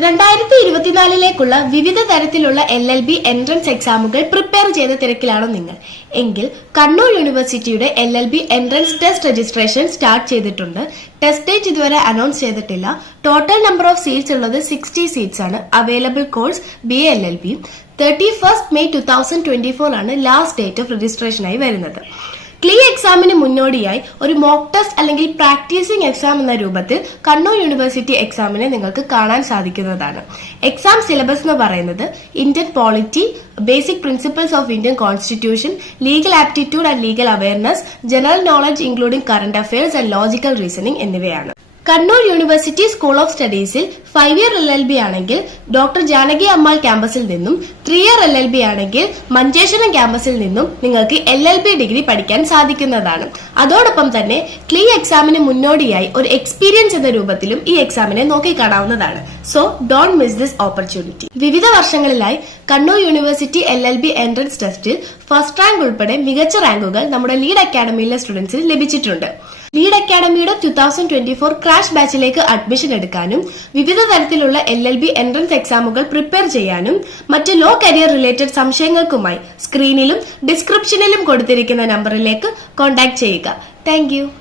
2024 വിവിധ തരത്തിലുള്ള LLB entrance എക്സാമുകൾ പ്രിപ്പയർ ചെയ്ത തിരക്കിലാണോ നിങ്ങൾ എങ്കിൽ കണ്ണൂർ യൂണിവേഴ്സിറ്റിയുടെ LLB entrance test registration start ചെയ്തിട്ടുണ്ട്. ടെസ്റ്റ് ഡേറ്റ് ഇതുവരെ അനൗൺസ് ചെയ്തിട്ടില്ല. ടോട്ടൽ നമ്പർ ഓഫ് സീറ്റ്സ് ഉള്ളത് 60 സീറ്റ്സ് ആണ്. Available course BA LLB. 31st May 2024 ആണ് ലാസ്റ്റ് ഡേറ്റ് ഓഫ് രജിസ്ട്രേഷനായി വരുന്നത്. ക്ലീ എക്സാമിന് മുന്നോടിയായി ഒരു മോക്ക് ടെസ്റ്റ് അല്ലെങ്കിൽ പ്രാക്ടീസിംഗ് എക്സാം എന്ന രൂപത്തിൽ കണ്ണൂർ യൂണിവേഴ്സിറ്റി എക്സാമിനെ നിങ്ങൾക്ക് കാണാൻ സാധിക്കുന്നതാണ്. എക്സാം സിലബസ് എന്ന് പറയുന്നത് Indian polity, basic principles of Indian constitution, legal aptitude and legal awareness, general knowledge including current affairs and logical reasoning എന്നിവയാണ്. കണ്ണൂർ യൂണിവേഴ്സിറ്റി സ്കൂൾ ഓഫ് സ്റ്റഡീസിൽ 5 ഇയർ LLB ആണെങ്കിൽ ഡോക്ടർ ജാനകി അമ്മാൾ ക്യാമ്പസിൽ നിന്നും, 3 ഇയർ LLB ആണെങ്കിൽ മഞ്ചേശ്വരം ക്യാമ്പസിൽ നിന്നും നിങ്ങൾക്ക് LLB ഡിഗ്രി പഠിക്കാൻ സാധിക്കുന്നതാണ്. അതോടൊപ്പം തന്നെ ക്ലീ എക്സാമിന് മുന്നോടിയായി ഒരു എക്സ്പീരിയൻസ് എന്ന രൂപത്തിലും ഈ എക്സാമിനെ നോക്കിക്കാണാവുന്നതാണ്. So don't miss this opportunity. വിവിധ വർഷങ്ങളിലായി കണ്ണൂർ യൂണിവേഴ്സിറ്റി LLB എൻട്രൻസ് ടെസ്റ്റിൽ ഫസ്റ്റ് റാങ്ക് ഉൾപ്പെടെ മികച്ച റാങ്കുകൾ നമ്മുടെ ലീഡ് അക്കാഡമിയിലെ സ്റ്റുഡൻസിന് ലഭിച്ചിട്ടുണ്ട്. ലീഡ് അക്കാഡമിയുടെ 2024 ക്രാഷ് ബാച്ചിലേക്ക് അഡ്മിഷൻ എടുക്കാനും വിവിധ തരത്തിലുള്ള LLB എൻട്രൻസ് എക്സാമുകൾ പ്രിപ്പയർ ചെയ്യാനും മറ്റ് ലോ കരിയർ റിലേറ്റഡ് സംശയങ്ങൾക്കുമായി സ്ക്രീനിലും ഡിസ്ക്രിപ്ഷനിലും കൊടുത്തിരിക്കുന്ന നമ്പറിലേക്ക് കോൺടാക്ട് ചെയ്യുക. താങ്ക്